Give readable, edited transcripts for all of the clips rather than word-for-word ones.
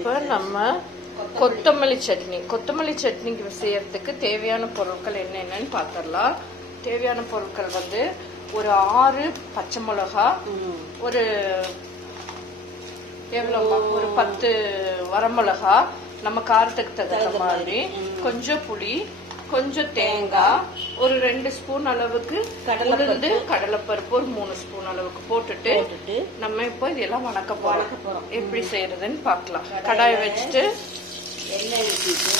இப்போ நம்ம கொத்தமல்லி சட்னிக்கு செய்யறதுக்கு தேவையான பொருட்கள் என்னென்னு பார்த்துடலாம். தேவையான பொருட்கள் வந்து ஒரு 6 பச்சை மிளகா, ஒரு எவ்வளோமா ஒரு 10 வரமிளகா, நம்ம காரத்துக்கு தகுந்த மாதிரி, கொஞ்சம் புளி, கொஞ்சம் தேங்காய், ஒரு 2 ஸ்பூன் அளவுக்கு கடலைப்பருப்பு, ஒரு 3 ஸ்பூன் அளவுக்கு போட்டுட்டு நம்ம இப்போ இதெல்லாம் வணக்க போறோம். எப்படி செய்யறதுன்னு பார்க்கலாம். கடாயை வச்சுட்டு எண்ணெய் ஊற்றிட்டு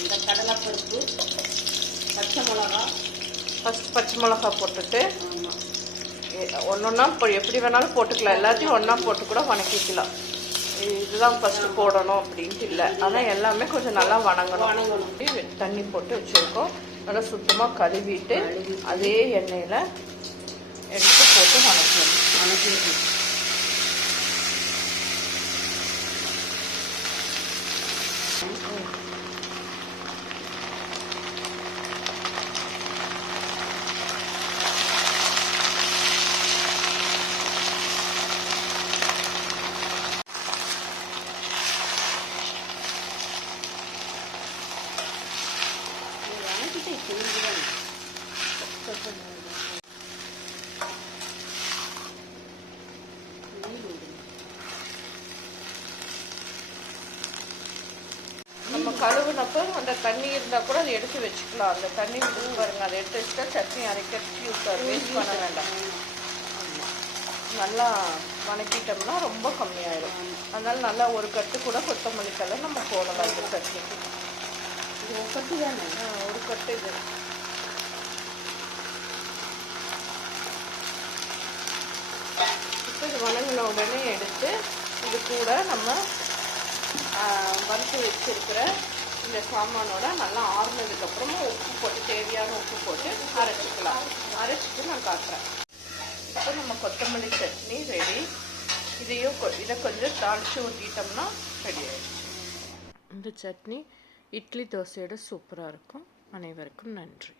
இந்த கடலைப்பருப்பு, பச்சை மிளகா, ஃபர்ஸ்ட் பச்சை மிளகா போட்டுட்டு ஒன்னொன்னா எப்படி வேணாலும் போட்டுக்கலாம். எல்லாத்தையும் ஒன்னா போட்டு கூட வணக்கிக்கலாம். இதுதான் ஃபர்ஸ்ட் போடணும் அப்படின்ட்டு இல்லை. ஆனால் எல்லாமே கொஞ்சம் நல்லா வணங்கணும். தண்ணி போட்டு வச்சுருக்கோம். நல்லா சுத்தமாக கழுவிட்டு அதே எண்ணெயில் எடுத்து போட்டு வணக்கணும். நம்ம கழுவுனப்போ அந்த தண்ணி இருந்தால் கூட அதை எடுத்து வச்சுக்கலாம். அந்த தண்ணி பாருங்க, அதை எடுத்து வச்சுட்டா சட்னி அரைக்கிறதுக்கு யூஸ் ஆகும். வேஸ்ட் பண்ண வேண்டாம். நல்லா வணக்கிட்டோம்னா ரொம்ப கம்மியாயிடும். அதனால நல்லா ஒரு கட்டு கூட கொத்தமல்லி தழை நம்ம போடலாம் இந்த சட்னிக்கு. இது ஒரு கட்டு தானே? ஒரு கட்டு இது. இப்போ இது வணங்கின உடனே எடுத்து இது கூட நம்ம வறுத்து வச்சிருக்கிற இந்த சாமானோட நல்லா ஆறுனதுக்கப்புறமா உப்பு போட்டு, தேவையான உப்பு போட்டு அரைச்சிக்கலாம். அரைச்சிட்டு நான் காட்டுறேன். இப்போ நம்ம கொத்தமல்லி சட்னி ரெடி. இதை கொஞ்சம் தாளித்து ஊற்றிட்டோம்னா ரெடி ஆயிடுச்சு. இந்த சட்னி இட்லி தோசையோட சூப்பராக இருக்கும். அனைவருக்கும் நன்றி.